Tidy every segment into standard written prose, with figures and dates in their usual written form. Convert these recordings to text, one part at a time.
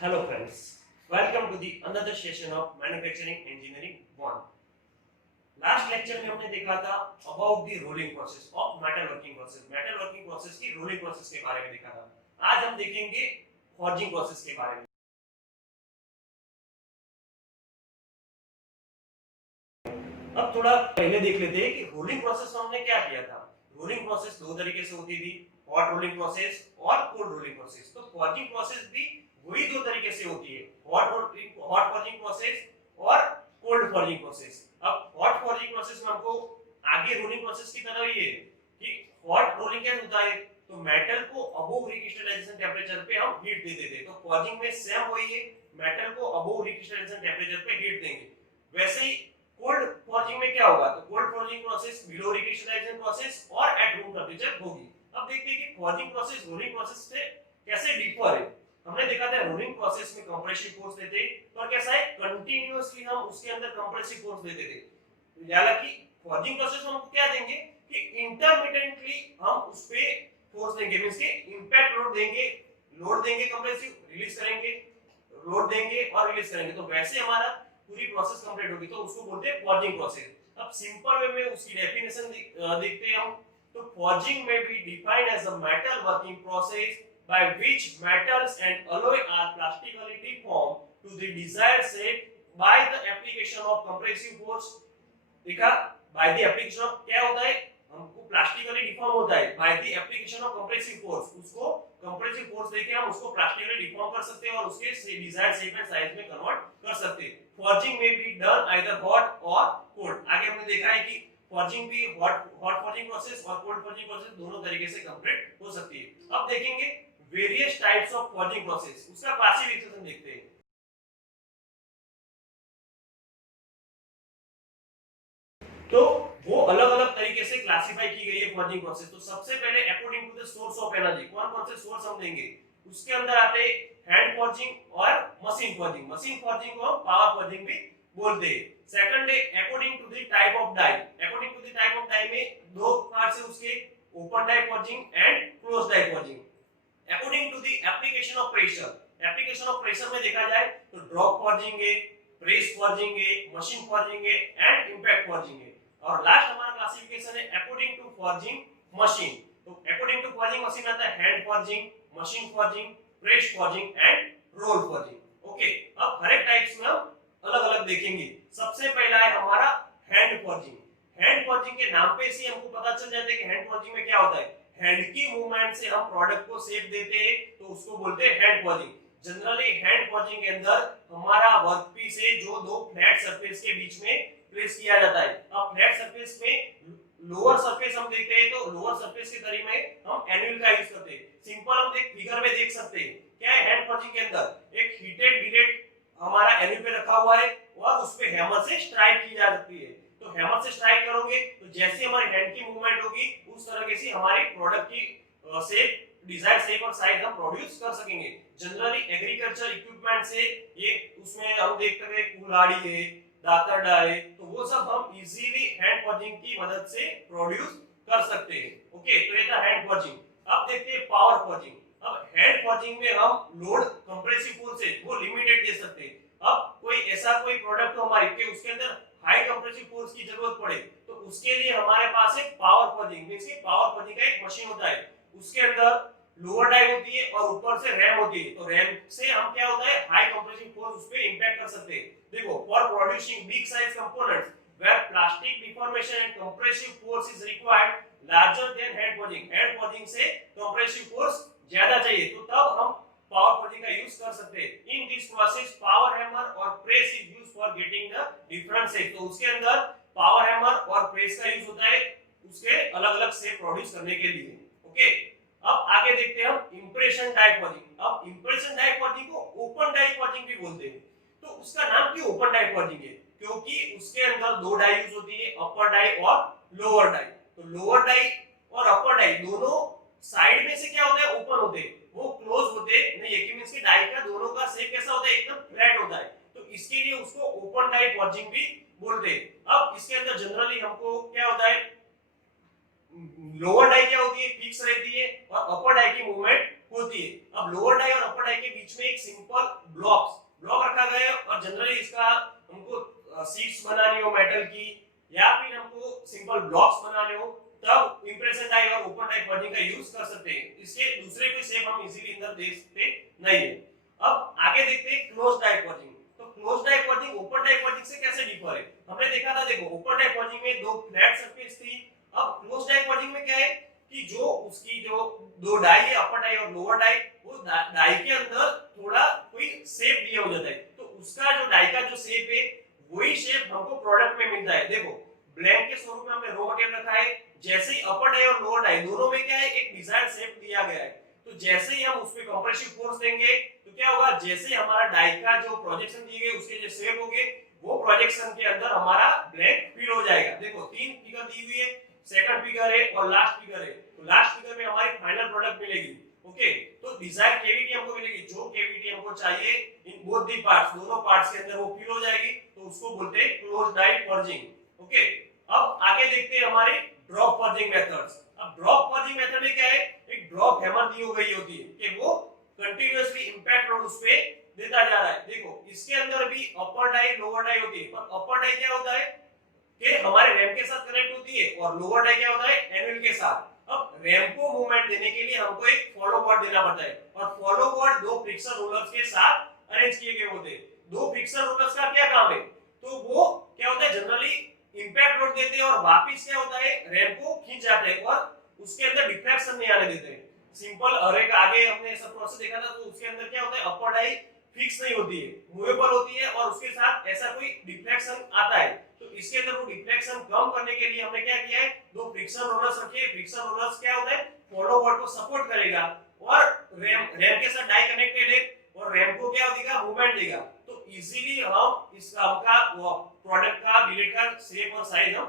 Hello friends, welcome to the another session of Manufacturing Engineering 1. Last lecture में हमने देखा था about the rolling process of metal working process. Metal working process की rolling process के बारे में देखा था। आज हम देखेंगे फॉर्जिंग प्रोसेस के बारे में। अब थोड़ा पहले देख लेते हैं कि रोलिंग प्रोसेस में हमने क्या किया था। रोलिंग प्रोसेस दो तरीके से होती थी, हॉट रोलिंग प्रोसेस और कोल्ड रोलिंग प्रोसेस। तो फॉर्जिंग प्रोसेस भी वही दो तरीके से होती है, हॉट फॉर्जिंग प्रोसेस और कोल्ड फॉर्जिंग प्रोसेस। अब हॉट फॉर्जिंग प्रोसेस में हमको आगे रोलिंग प्रोसेस की तरह ही है कि हॉट रोलिंग क्या होता है, तो मेटल को अबोव रिक्रिस्टलाइजेशन टेम्परेचर पे हम हीट दे देते हैं। तो फॉर्जिंग में सेम वही है, मेटल को अबोव रिक्रिस्टलाइजेशन टेम्परेचर पे हीट देंगे। वैसे ही कोल्ड फॉर्जिंग में क्या होगा, तो cold forging process below recrystallisation process और एट रूम टेम्परेचर होगी। अब देखते हैं कि फॉर्जिंग प्रोसेस रोलिंग प्रोसेस से कैसे डिफर है। हमने देखा था रोलिंग प्रोसेस में कंप्रेसिव फोर्स देते और कैसा है, कंटीन्यूअसली हम उसके अंदर कंप्रेसिव फोर्स देते थे। हालांकि फॉर्जिंग प्रोसेस में हम क्या देंगे कि इंटरमिटेंटली हम उस पे फोर्स देंगे, मींस के इंपैक्ट लोड देंगे कंप्रेसिव, रिलीज करेंगे, लोड देंगे और रिलीज करेंगे। तो वैसे हमारा पूरी प्रोसेस कंप्लीट होगी, तो उसको बोलते हैं फॉर्जिंग प्रोसेस। अब सिंपल वे में उसकी डेफिनेशन देखते हैं हम। तो फॉर्जिंग में be defined as a metal working process by which metals and alloy are plastically deformed to the desired shape by the application of compressive force। देखा, by the application of क्या होता है, हमको प्लास्टिकली डिफॉर्म होता है by the application of compressive force। उसको compressive force देके हम उसको प्लास्टिकली डिफॉर्म कर सकते हैं और उसके डिजायर्ड शेप एंड साइज में कन्वर्ट कर सकते हैं। फॉर्जिंग में बी डन आइदर हॉट और कोल्ड। आगे हमने देखा है कि फॉर्जिंग भी हॉट फॉर्जिंग प्रोसेस और कोल्ड फॉर्जिंग प्रोसेस दोनों तरीके से कंप्लीट हो सकती है। अब देखेंगे various types of forging process, उसका क्लासिफिकेशन देखते हैं। तो वो अलग अलग तरीके से क्लासिफाई की गई है फॉर्जिंग प्रोसेस। तो सबसे पहले according to the source of energy, कौन कौन से सोर्स हम देंगे, उसके अंदर आते हैंड फॉर्जिंग और मशीन फॉर्जिंग। मशीन फॉर्जिंग को पावर फॉर्जिंग भी बोलते हैं। सेकंड है according to the type of die. According to the type of die में दो पार्ट्स है उसके, open die forging and close die forging. According to the application of pressure, application of pressure में देखा जाए तो ड्रॉप फॉर्जिंग है, press forging है, मशीन फॉर्जिंग है एंड इंपैक्ट फॉर्जिंग है। और लास्ट हमारा क्लासिफिकेशन है अकॉर्डिंग टू फॉर्जिंग मशीन। तो अकॉर्डिंग टू फॉर्जिंग मशीन आता है hand forging, machine forging, press forging and roll forging. Okay, अब हर एक टाइप्स में हम अलग अलग देखेंगे। सबसे पहला है हमारा हैंड फॉर्जिंग। हैंड फॉर्जिंग के नाम पे से हमको पता चल जाता है कि हैंड फॉर्जिंग में क्या होता है। हैंड की मूवमेंट से हम प्रोडक्ट को शेप देते हैं, तो उसको बोलते हैं hand forging. Generally hand forging के अंदर हमारा वर्कपीस है जो दो फ्लैट सरफेस के बीच में प्लेस किया जाता है। अब फ्लैट सरफेस में लोअर सरफेस हम देखते हैं, तो लोअर सरफेस के करीब में हम एनुअल का यूज करते हैं। सिंपल हम देख फिगर में देख सकते हैं क्या है, हैंड फॉर्जिंग के अंदर एक हीटेड बिलेट हमारा एनुअल पे रखा हुआ है और उस पे हैमर से स्ट्राइक की जा सकती है। तो हैमर से स्ट्राइक करोगे तो जैसे हमारी हैंड की मूवमेंट होगी उस तरह से हमारी प्रोडक्ट की शेप, डिजायर्ड शेप और साइज हम प्रोड्यूस कर सकेंगे। जनरली एग्रीकल्चर इक्विपमेंट से ये उसमें हम देखते हैं कुल्हाड़ी है, दातरडा है, तो वो सब हम इजीली हैंड फॉर्जिंग की मदद से प्रोड्यूस कर सकते हैं। ओके, तो ये था हैंड फॉर्जिंग। अब देखते हैं पावर फॉर्जिंग। अब हैंड फॉर्जिंग में हम लोड कंप्रेसिव फोर्स है वो लिमिटेड दे सकते हैं। अब कोई ऐसा कोई प्रोडक्ट हो हमारे के उसके अंदर हाई कंप्रेसिव फोर्स की जरूरत पड़े, तो उसके लिए हमारे पास एक पावर फॉर्जिंग मींस कि पावर फॉर्जिंग का एक मशीन होता है। उसके अंदर लोअर डाई होती है और ऊपर से रैम होती है। तो रैम से हम क्या होता है, हाई कंप्रेसिव फोर्स उस पे इंपैक्ट कर सकते हैं। देखो, for producing big size components where plastic deformation and compressive force is required larger than hand forging. Hand forging से कंप्रेसिव फोर्स ज्यादा चाहिए, तो तब हम पावर फॉर्जिंग का यूज कर सकते हैं। In this process power hammer और press is used for getting the different shape. तो उसके अंदर पावर हैमर और प्रेस का यूज होता है उसके अलग-अलग शेप प्रोड्यूस करने के लिए। ओके, अब आगे देखते हैं हम इंप्रेशन डाई फॉर्जिंग। अब इंप्रेशन डाई फॉर्जिंग को ओपन डाई फॉर्जिंग भी बोलते हैं। तो उसका नाम क्यों ओपन डाई फॉर्जिंग है, क्योंकि उसके अंदर दो डाई यूज होती है, अपर डाई और लोअर डाई। तो लोअर डाई और अपर डाई दोनों साइड में से क्या होता है, ओपन होते हैं, वो क्लोज होते नहीं है, कि मींस कि डाई का दोनों का शेप कैसा होता है, एकदम फ्लैट होता है। तो इसके लिए उसको ओपन डाई फॉर्जिंग भी बोलते हैं। अब इसके अंदर जनरली हमको क्या होता है, लोअर डाई क्या होती है, फिक्स रहती है और अपर डाई की मूवमेंट होती है। अब लोअर डाई और अपर डाई के बीच में एक सिंपल ब्लॉक रखा गया है और जनरली इसका हमको शीट्स बनानी हो मेटल की या फिर हमको सिंपल ब्लॉक्स बनाने हो तब इंप्रेशन डाई और ओपन डाई फॉर्जिंग का यूज कर सकते हैं। इसके दूसरे कोई शेप हम इजीली अंदर दे सकते नहीं है। अब आगे देखते हैं क्लोज डाई फॉर्जिंग। तो close die forging open die forging से कैसे डिफर है? हमने देखा था, देखो ओपन डाई फॉर्जिंग में दो फ्लैट सरफेस थी। अब क्लोज डाई फॉर्जिंग में क्या है कि जो उसकी जो दो डाई है, अपर डाई और लोअर डाई, वो डाई के अंदर थोड़ा कोई शेप दिया हो जाता है। तो उसका जो डाई का जो शेप है वही शेप हमको प्रोडक्ट में मिलता है। देखो ब्लैंक के स्वरूप में हमने रॉ मटेरियल रखा है, जैसे ही अपर डाई और लोअर डाई दोनों में क्या है एक डिजायर्ड शेप दिया गया है। तो जैसे ही हम उस पे कंप्रेसिव फोर्स देंगे तो क्या होगा, जैसे ही हमारा डाई का जो प्रोजेक्शन दिए गए उसके जो शेप होंगे वो प्रोजेक्शन के अंदर हमारा ब्लैंक फिल हो जाएगा। देखो तीन फिगर दी हुई है, सेकंड फिगर है और लास्ट फिगर है। तो लास्ट फिगर में हमारी फाइनल प्रोडक्ट मिलेगी। ओके, तो डिजायर्ड केविटी हमको मिलेगी, जो केविटी हमको चाहिए इन बोथ दी पार्ट्स, दोनों पार्ट्स के अंदर वो फिल हो जाएगी। तो उसको बोलते हैं क्लोज डाई फॉर्जिंग। ओके, अब आगे देखते हैं हमारे ड्रॉप फॉर्जिंग मेथड्स। अब ड्रॉप फॉर्जिंग मेथड में क्या है, एक ड्रॉप हैमर दी हो गई होती है कि वो कंटीन्यूअसली इंपैक्ट लोड उस पे देता जा रहा है। देखो इसके अंदर भी अपर डाई लोअर डाई होती है, पर अपर डाई क्या होता है कि हमारे रैम के साथ कनेक्ट होती है और लोअर डाई क्या होता है एनुअल के साथ। अब रैम को मूवमेंट देने के लिए हमको एक फॉलो बोर्ड देना पड़ता है और फॉलो बोर्ड दो फ्रिक्शन रोलर्स के साथ अरेंज किए गए होते हैं। दो फ्रिक्शन रोलर्स का क्या काम है, तो वो क्या होता है जनरली इंपैक्ट लोड देते हैं और वापस क्या होता है रैम को खींच जाते हैं और उसके अंदर डिफ्लेक्शन नहीं आने देते हैं। सिंपल अरे का आगे हमने सब प्रोसेस देखा था, तो उसके अंदर क्या होता है अपर डाई फिक्स नहीं होती है, मूवेबल होती है और उसके साथ ऐसा कोई डिफ्लेक्शन आता है। तो इसके अंदर वो डिफ्लेक्शन कम करने के लिए हमने क्या किया है, दो फ्रिक्शन रोलर्स रखे। फ्रिक्शन रोलर्स क्या होता है फॉलो बोर्ड को सपोर्ट करेगा और रैम के साथ डाई कनेक्टेड है और रैम को क्या देगा मूवमेंट देगा। तो इजीली हम इस आपका प्रोडक्ट का बिलेट का शेप और साइज हम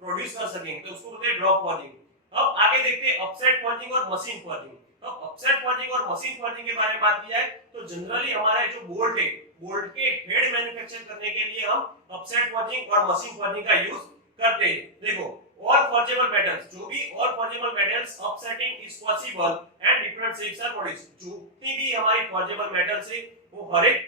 प्रोड्यूस कर सकेंगे। तो उसको बोलते हैं ड्रॉप फॉर्जिंग। अब आगे देखते हैं अपसेट फॉर्जिंग और मशीन फॉर्जिंग। अब अपसेट फॉर्जिंग और मशीन फॉर्जिंग के बारे में बात की जाए तो जनरली हमारा जो बोल्ट है, बोल्ट के हेड मैन्युफैक्चर करने के लिए हम अपसेट फॉर्जिंग और मशीन फॉर्जिंग का यूज करते हैं। देखो all forgeable metals, जो भी all forgeable metals upsetting is possible and different shapes are produced। जितनी भी हमारी forgeable metals है वो हर एक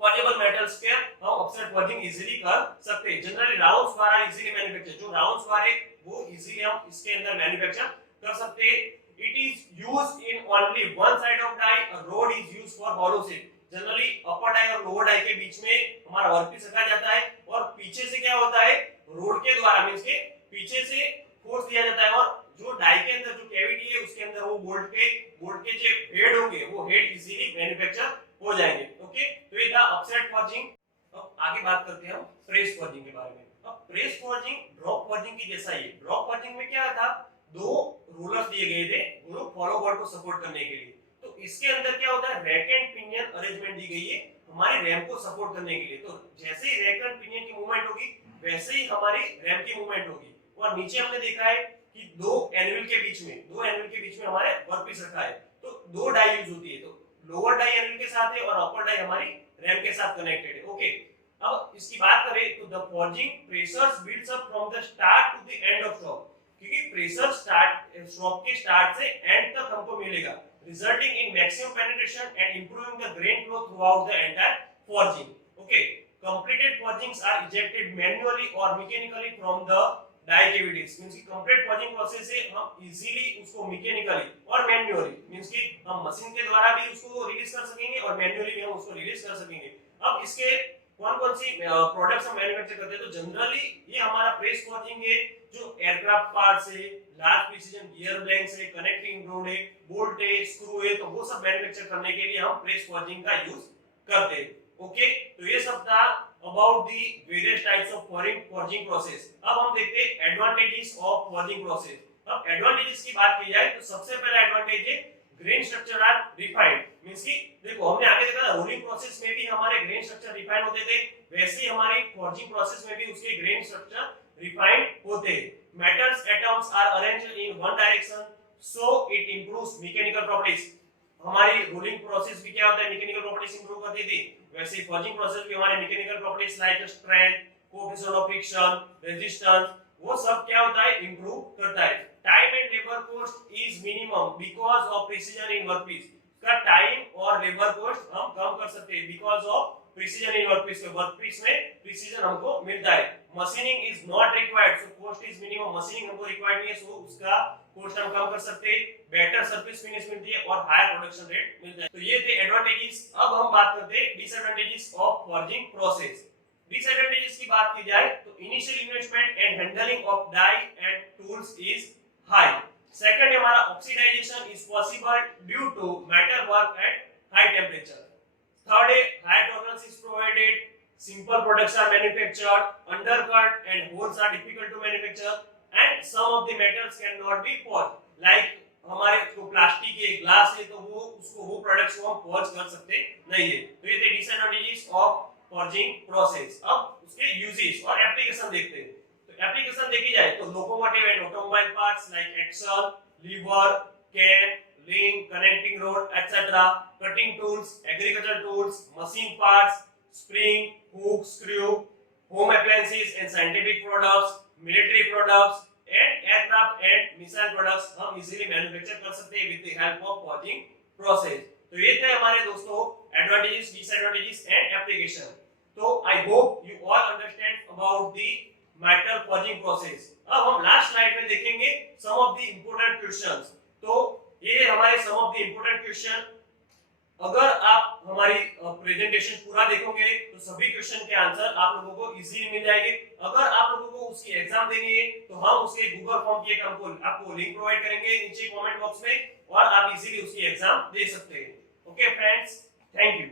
forgeable metals के हम upset forging easily कर सकते हैं। जनरली राउंड्स द्वारा इजीली मैन्युफैक्चर, जो राउंड्स द्वारा वो इजीली हम इसके अंदर मैन्युफैक्चर कर सकते हैं। It is used in only one side of die, a rod is used for hollow shape. Generally upper die और लोअर डाई के बीच में हमारा वर्कपीस रखा जाता है और पीछे से क्या होता है रोड के द्वारा मींस के पीछे से फोर्स दिया जाता है और जो डाई के अंदर जो कैविटी है उसके अंदर वो बोल्ट के जो हेड होंगे वो हेड इजीली मैन्युफैक्चर हो जाएंगे। ओके, तो ये था अपसेट फॉर्जिंग। अब आगे बात करते हैं हम प्रेस फॉर्जिंग के बारे में। अब प्रेस फॉर्जिंग ड्रॉप फॉर्जिंग की जैसा ही, ड्रॉप फॉर्जिंग में क्या था, दो रोलर्स दिए गए थे दोनों फॉलो बोर्ड को सपोर्ट करने के लिए। तो इसके अंदर क्या होता है रैक एंड पिनियन अरेंजमेंट दी गई है हमारे रैम को सपोर्ट करने के लिए। तो जैसे ही रैक एंड पिनियन की मूवमेंट होगी वैसे ही हमारी रैम की मूवमेंट होगी। और नीचे हमने देखा है कि दो एनुअल के बीच में हमारे वर्कपीस रखा है। तो दो डाई यूज होती है, तो लोअर डाई एनुअल के साथ है और अपर डाई हमारी रैम के साथ कनेक्टेड है। ओके, अब इसकी बात करें तो the forging pressures builds up from the start to the end of stroke, क्योंकि प्रेशर स्ट्रोक के स्टार्ट से एंड तक हमको मिलेगा, resulting in maximum penetration and improving the grain flow throughout the entire forging. Okay, completed forgings are ejected manually or mechanically from the die cavities। Means कि complete forging process से हम easily उसको mechanically और manually means कि हम machine के द्वारा भी उसको रिलीज कर सकेंगे और मैन्युअली भी हम उसको रिलीज कर सकेंगे। अब इसके कौन-कौन सी प्रोडक्ट्स हम मैन्युफैक्चर करते हैं, तो जनरली ये हमारा प्रेस फॉर्जिंग है जो एयरक्राफ्ट पार्ट्स है, लार्ज प्रिसिजन गियर ब्लैंक्स है, कनेक्टिंग रोड है, बोल्ट है, स्क्रू है, तो वो सब मैन्युफैक्चर करने के लिए हम प्रेस फॉर्जिंग का यूज करते हैं। ओके, तो ये सब था about the various types of forging process. अब हम देखते हैं एडवांटेजेस ऑफ फॉर्जिंग प्रोसेस। अब एडवांटेजेस की बात की जाए तो सबसे पहला एडवांटेज है grain structure are refined. Means कि देखो हमने आगे देखा था रोलिंग प्रोसेस में भी हमारे ग्रेन स्ट्रक्चर रिफाइन होते थे, वैसे ही हमारी फॉर्जिंग प्रोसेस में भी उसके ग्रेन स्ट्रक्चर रिफाइन होते हैं। Metals atoms are arranged in one direction so it improves mechanical properties. हमारी रोलिंग प्रोसेस भी क्या होता है मैकेनिकल प्रॉपर्टीज इंप्रूव करती थी, वैसे ही फॉर्जिंग प्रोसेस भी हमारे mechanical properties like strength, coefficient of friction, resistance, वो सब क्या होता है, इंप्रूव करता है। Time and labour cost is minimum because of precision in workpiece, का टाइम और लेबर कॉस्ट हम कम कर सकते हैं because of precision in workpiece, workpiece में प्रिसीजन हमको मिलता है। Machining is not required so cost is minimum, machining हमको रिक्वायर्ड नहीं है सो उसका कॉस्ट हम कम कर सकते हैं। बेटर सरफेस फिनिश मिलती है और हायर प्रोडक्शन रेट मिलता है। तो ये थे एडवांटेजेस। अब हम बात करते हैं disadvantages of forging process. Disadvantages की बात की जाए तो initial investment and handling of die and tools is high. Second हमारा oxidisation is possible due to metal work at high temperature. Third है high tolerance is provided, simple products are manufactured, undercut and holes are difficult to manufacture and some of the metals cannot be forged, like हमारे जो plastic है, glass है, तो वो products को हम forge कर सकते नहीं है। तो ये थे डिसएडवांटेजेस ऑफ फॉर्जिंग प्रोसेस। अब उसके यूजेस और एप्लीकेशन देखते हैं। तो एप्लीकेशन देखी जाए तो locomotive and automobile parts like axle, lever, cam, ring, connecting rod etcetera, cutting tools, agriculture tools, machine parts, spring, hook, screw, home appliances and scientific products, military products and aircraft and missile products हम easily manufacture कर सकते हैं with the help of forging process। तो ये थे हमारे दोस्तों advantages, disadvantages and application। तो I hope you all understand about the metal forging process। अब हम लास्ट स्लाइड में देखेंगे some of the important questions। तो ये हमारे some of the important question, अगर आप हमारी प्रेजेंटेशन पूरा देखोगे तो सभी क्वेश्चन के आंसर आप लोगों को इजीली मिल जाएंगे। अगर आप लोगों को उसकी एग्जाम देनी है तो हम उसके गूगल फॉर्म की आपको लिंक प्रोवाइड करेंगे नीचे कमेंट बॉक्स में और आप इजीली उसकी एग्जाम दे सकते हैं। Okay friends, thank you.